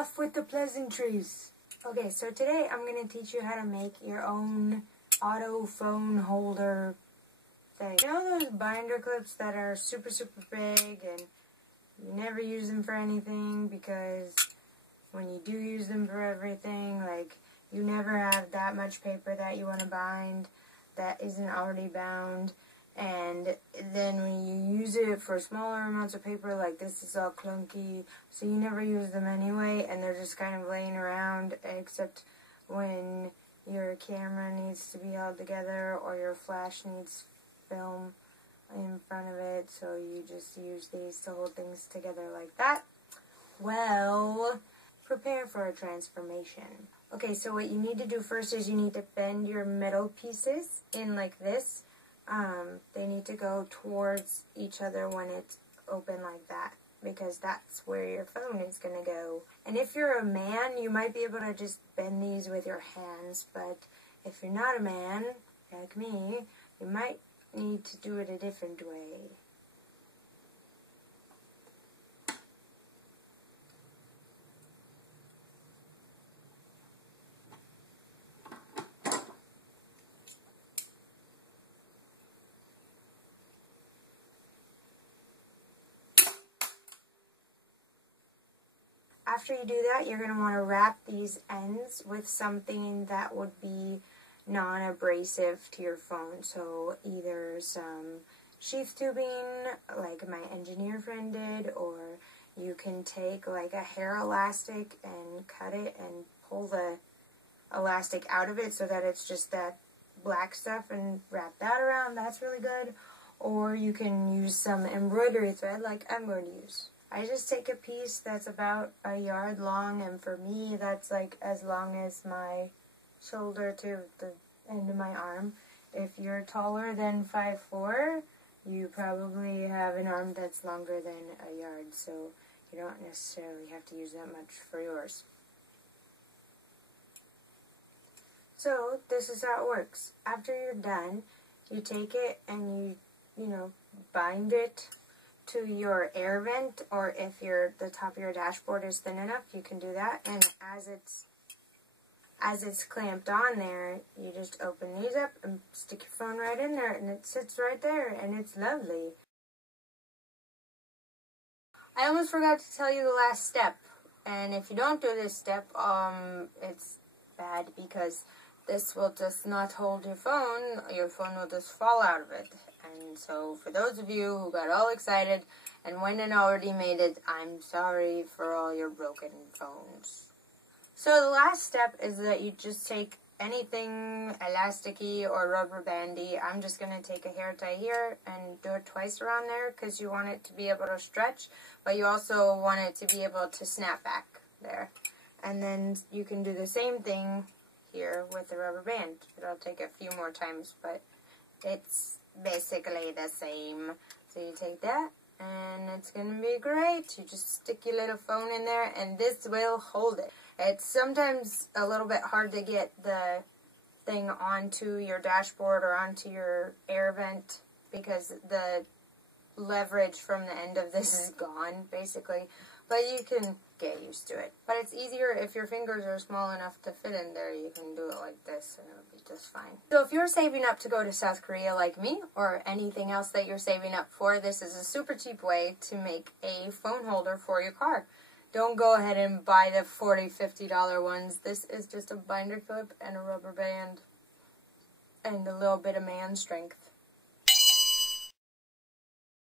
enough with the pleasantries. Okay, so today I'm going to teach you how to make your own auto phone holder thing. You know those binder clips that are super big and you never use them for anything because when you do use them for everything, like, you never have that much paper that you want to bind that isn't already bound, and then when you use it for smaller amounts of paper, like this is all clunky, so you never use them anyway, and they're just kind of laying around, except when your camera needs to be held together or your flash needs film in front of it, so you just use these to hold things together like that. Well, prepare for a transformation. Okay, so what you need to do first is you need to bend your metal pieces in like this. They need to go towards each other when it's open like that, because that's where your phone is going to go. And if you're a man, you might be able to just bend these with your hands, but if you're not a man, like me, you might need to do it a different way. After you do that, you're going to want to wrap these ends with something that would be non-abrasive to your phone. So either some sheath tubing, like my engineer friend did, or you can take like a hair elastic and cut it and pull the elastic out of it so that it's just that black stuff and wrap that around. That's really good. Or you can use some embroidery thread like I'm going to use. I just take a piece that's about a yard long, and for me that's like as long as my shoulder to the end of my arm. If you're taller than 5'4", you probably have an arm that's longer than a yard, so you don't necessarily have to use that much for yours. So this is how it works. After you're done, you take it and you bind it to your air vent, or if the top of your dashboard is thin enough, you can do that. And as it's clamped on there, you just open these up and stick your phone right in there, and it sits right there, and it's lovely. I almost forgot to tell you the last step, and if you don't do this step, it's bad, because this will just not hold your phone will just fall out of it. And so for those of you who got all excited and went and already made it, I'm sorry for all your broken phones. So the last step is that you just take anything elasticy or rubber bandy. I'm just going to take a hair tie here and do it twice around there, because you want it to be able to stretch, but you also want it to be able to snap back there. And then you can do the same thing here with the rubber band. It'll take a few more times, but it's basically the same. So you take that, and it's going to be great. You just stick your little phone in there, and this will hold it. It's sometimes a little bit hard to get the thing onto your dashboard or onto your air vent, because the leverage from the end of this is gone, basically. But you can get used to it. But it's easier if your fingers are small enough to fit in there. You can do it like this, and it'll be just fine. So if you're saving up to go to South Korea like me, or anything else that you're saving up for, this is a super cheap way to make a phone holder for your car. Don't go ahead and buy the $40, $50 ones. This is just a binder clip and a rubber band and a little bit of man strength.